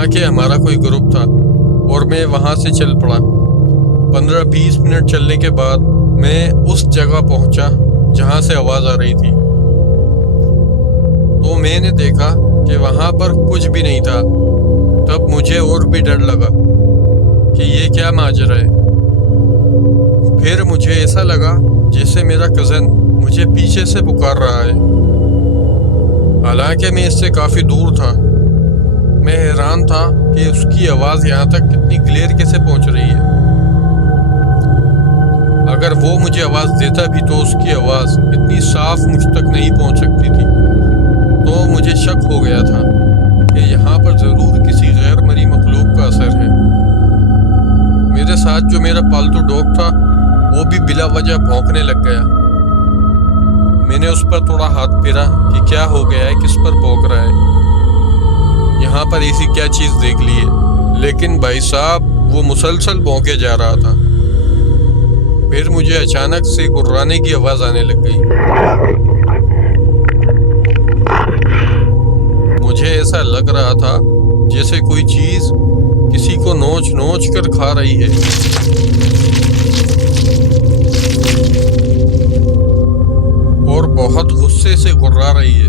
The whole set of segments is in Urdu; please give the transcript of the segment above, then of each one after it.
وہاں کے ہمارا کوئی گروپ تھا اور میں وہاں سے چل پڑا۔ 15-20 منٹ چلنے کے بعد میں اس جگہ پہنچا جہاں سے آواز آ رہی تھی، تو میں نے دیکھا کہ وہاں پر کچھ بھی نہیں تھا۔ تب مجھے اور بھی ڈر لگا کہ یہ کیا ماجرا ہے۔ پھر مجھے ایسا لگا جیسے میرا کزن مجھے پیچھے سے پکار رہا ہے، حالانکہ میں اس سے کافی دور تھا۔ میں حیران تھا کہ اس کی آواز یہاں تک کتنی کلیئر کیسے پہنچ رہی ہے۔ اگر وہ مجھے آواز دیتا بھی تو اس کی آواز اتنی صاف مجھ تک نہیں پہنچ سکتی تھی۔ تو مجھے شک ہو گیا تھا کہ یہاں پر ضرور کسی غیر مرئی مخلوق کا اثر ہے۔ میرے ساتھ جو میرا پالتو ڈاگ تھا وہ بھی بلا وجہ بھونکنے لگ گیا۔ میں نے اس پر تھوڑا ہاتھ پھیرا کہ کیا ہو گیا ہے، کس پر بھونک رہا ہے، یہاں پر ایسی کیا چیز دیکھ لی ہے، لیکن بھائی صاحب وہ مسلسل بھونکے جا رہا تھا۔ پھر مجھے اچانک سے گررانے کی آواز آنے لگ گئی۔ مجھے ایسا لگ رہا تھا جیسے کوئی چیز کسی کو نوچ نوچ کر کھا رہی ہے۔ اور بہت غصے سے گررا رہی ہے۔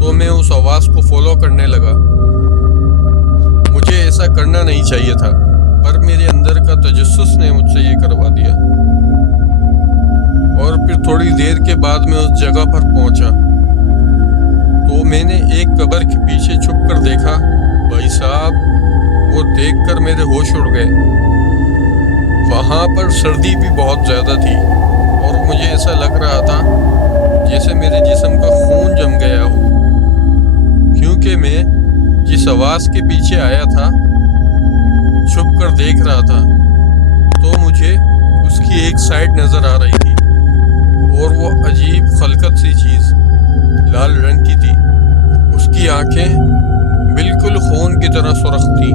تو میں اس آواز کو فالو کرنے لگا۔ مجھے ایسا کرنا نہیں چاہیے تھا، پر میرے اندر کا تجسس نے مجھ سے یہ کروا دیا۔ اور پھر تھوڑی دیر کے بعد میں اس جگہ پر پہنچا تو میں نے ایک قبر کے پیچھے چھپ کر دیکھا۔ بھائی صاحب وہ دیکھ کر میرے ہوش اڑ گئے۔ وہاں پر سردی بھی بہت زیادہ تھی اور مجھے ایسا لگ رہا تھا جیسے میرے جسم کا خون جم گیا ہو، کیونکہ میں جس آواز کے پیچھے آیا تھا، چھپ کر دیکھ رہا تھا، تو مجھے اس کی ایک سائڈ نظر آ رہی تھی اور وہ عجیب خلقت سی چیز لال رنگ کی تھی۔ اس کی آنکھیں بالکل خون کی طرح سرخ تھیں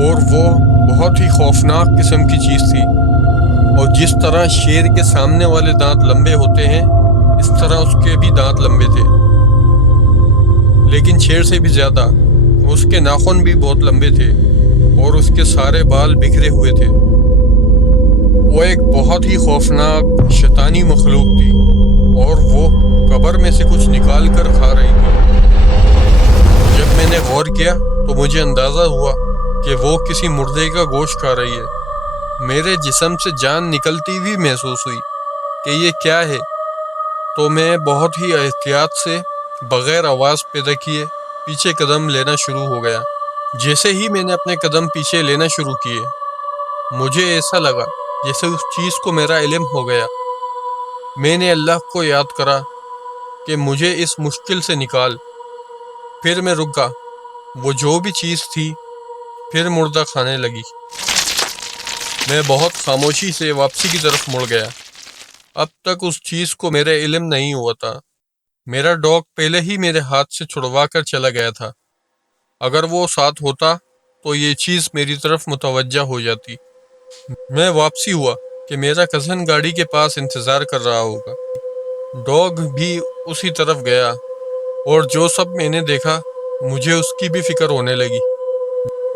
اور وہ بہت ہی خوفناک قسم کی چیز تھی، اور جس طرح شیر کے سامنے والے دانت لمبے ہوتے ہیں اس طرح اس کے بھی دانت لمبے تھے، لیکن شیر سے بھی زیادہ۔ اس کے ناخن بھی بہت لمبے تھے اور اس کے سارے بال بکھرے ہوئے تھے۔ وہ ایک بہت ہی خوفناک شیطانی مخلوق تھی اور وہ قبر میں سے کچھ نکال کر کھا رہی تھی۔ جب میں نے غور کیا تو مجھے اندازہ ہوا کہ وہ کسی مردے کا گوشت کھا رہی ہے۔ میرے جسم سے جان نکلتی ہوئی محسوس ہوئی کہ یہ کیا ہے، تو میں بہت ہی احتیاط سے بغیر آواز پیدا کیے پیچھے قدم لینا شروع ہو گیا۔ جیسے ہی میں نے اپنے قدم پیچھے لینا شروع کیے، مجھے ایسا لگا جیسے اس چیز کو میرا علم ہو گیا۔ میں نے اللہ کو یاد کرا کہ مجھے اس مشکل سے نکال۔ پھر میں رک گیا۔ وہ جو بھی چیز تھی پھر مردہ کھانے لگی۔ میں بہت خاموشی سے واپسی کی طرف مڑ گیا۔ اب تک اس چیز کو میرا علم نہیں ہوا تھا۔ میرا ڈاگ پہلے ہی میرے ہاتھ سے چھڑوا کر چلا گیا تھا۔ اگر وہ ساتھ ہوتا تو یہ چیز میری طرف متوجہ ہو جاتی۔ میں واپسی ہوا کہ میرا کزن گاڑی کے پاس انتظار کر رہا ہوگا۔ ڈاگ بھی اسی طرف گیا اور جو سب میں نے دیکھا مجھے اس کی بھی فکر ہونے لگی۔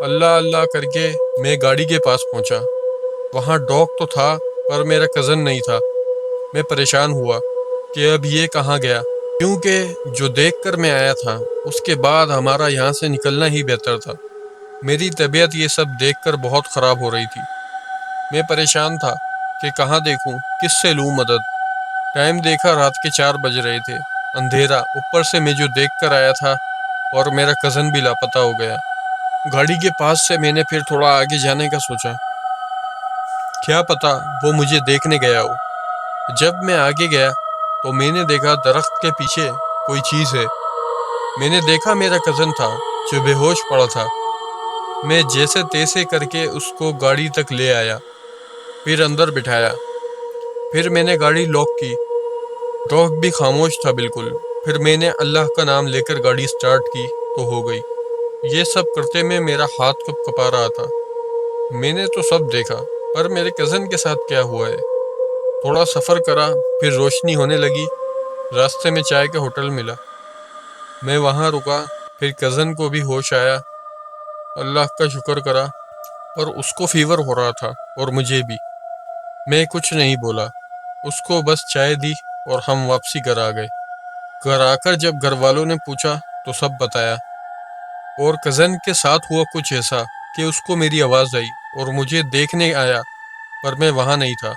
اللہ اللہ کر کے میں گاڑی کے پاس پہنچا۔ وہاں ڈاگ تو تھا پر میرا کزن نہیں تھا۔ میں پریشان ہوا کہ اب یہ کہاں گیا، کیونکہ جو دیکھ کر میں آیا تھا اس کے بعد ہمارا یہاں سے نکلنا ہی بہتر تھا۔ میری طبیعت یہ سب دیکھ کر بہت خراب ہو رہی تھی۔ میں پریشان تھا کہ کہاں دیکھوں، کس سے لوں مدد۔ ٹائم دیکھا رات کے 4 بج رہے تھے، اندھیرا، اوپر سے میں جو دیکھ کر آیا تھا اور میرا کزن بھی لاپتہ ہو گیا۔ گاڑی کے پاس سے میں نے پھر تھوڑا آگے جانے کا سوچا، کیا پتا وہ مجھے دیکھنے گیا ہو۔ جب میں آگے گیا تو میں نے دیکھا درخت کے پیچھے کوئی چیز ہے۔ میں نے دیکھا میرا کزن تھا جو بے ہوش پڑا تھا۔ میں جیسے تیسے کر کے اس کو گاڑی تک لے آیا، پھر اندر بٹھایا۔ پھر میں نے گاڑی لاک کی۔ ڈاگ بھی خاموش تھا بالکل۔ پھر میں نے اللہ کا نام لے کر گاڑی سٹارٹ کی تو ہو گئی۔ یہ سب کرتے میں میرا ہاتھ کب کپا رہا تھا۔ میں نے تو سب دیکھا، پر میرے کزن کے ساتھ کیا ہوا ہے۔ تھوڑا سفر کرا، پھر روشنی ہونے لگی۔ راستے میں چائے کا ہوٹل ملا، میں وہاں رکا۔ پھر کزن کو بھی ہوش آیا اللہ کا شکر کرا، پر اس کو فیور ہو رہا تھا اور مجھے بھی۔ میں کچھ نہیں بولا، اس کو بس چائے دی اور ہم واپسی گھر آ گئے۔ گھر آ کر جب گھر والوں نے پوچھا تو سب بتایا، اور کزن کے ساتھ ہوا کچھ ایسا کہ اس کو میری آواز آئی اور مجھے دیکھنے آیا، پر میں وہاں نہیں تھا۔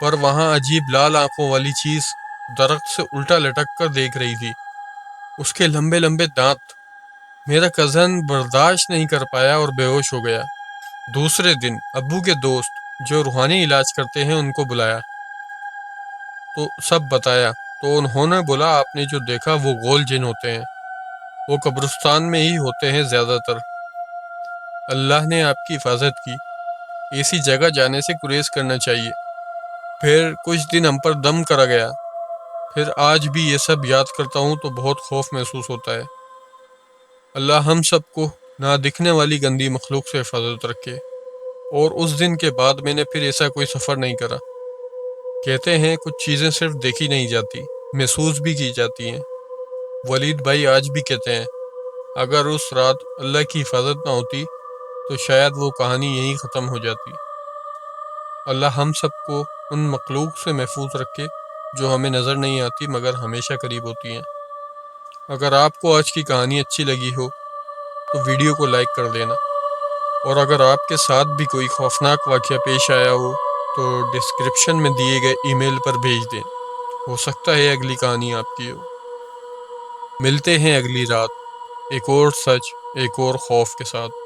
پر وہاں عجیب لال آنکھوں والی چیز درخت سے الٹا لٹک کر دیکھ رہی تھی، اس کے لمبے لمبے دانت۔ میرا کزن برداشت نہیں کر پایا اور بے ہوش ہو گیا۔ دوسرے دن ابو کے دوست جو روحانی علاج کرتے ہیں ان کو بلایا تو سب بتایا، تو انہوں نے بولا آپ نے جو دیکھا وہ غول جن ہوتے ہیں، وہ قبرستان میں ہی ہوتے ہیں زیادہ تر۔ اللہ نے آپ کی حفاظت کی، ایسی جگہ جانے سے گریز کرنا چاہیے۔ پھر کچھ دن ہم پر دم کرا گیا، پھر آج بھی یہ سب یاد کرتا ہوں تو بہت خوف محسوس ہوتا ہے۔ اللہ ہم سب کو نہ دکھنے والی گندی مخلوق سے حفاظت رکھے۔ اور اس دن کے بعد میں نے پھر ایسا کوئی سفر نہیں کرا۔ کہتے ہیں کچھ چیزیں صرف دیکھی نہیں جاتی، محسوس بھی کی جاتی ہیں۔ ولید بھائی آج بھی کہتے ہیں اگر اس رات اللہ کی حفاظت نہ ہوتی تو شاید وہ کہانی یہیں ختم ہو جاتی۔ اللہ ہم سب کو ان مخلوق سے محفوظ رکھے جو ہمیں نظر نہیں آتی مگر ہمیشہ قریب ہوتی ہیں۔ اگر آپ کو آج کی کہانی اچھی لگی ہو تو ویڈیو کو لائک کر دینا، اور اگر آپ کے ساتھ بھی کوئی خوفناک واقعہ پیش آیا ہو تو ڈسکرپشن میں دیے گئے ای میل پر بھیج دیں، ہو سکتا ہے اگلی کہانی آپ کی ہو۔ ملتے ہیں اگلی رات ایک اور سچ، ایک اور خوف کے ساتھ۔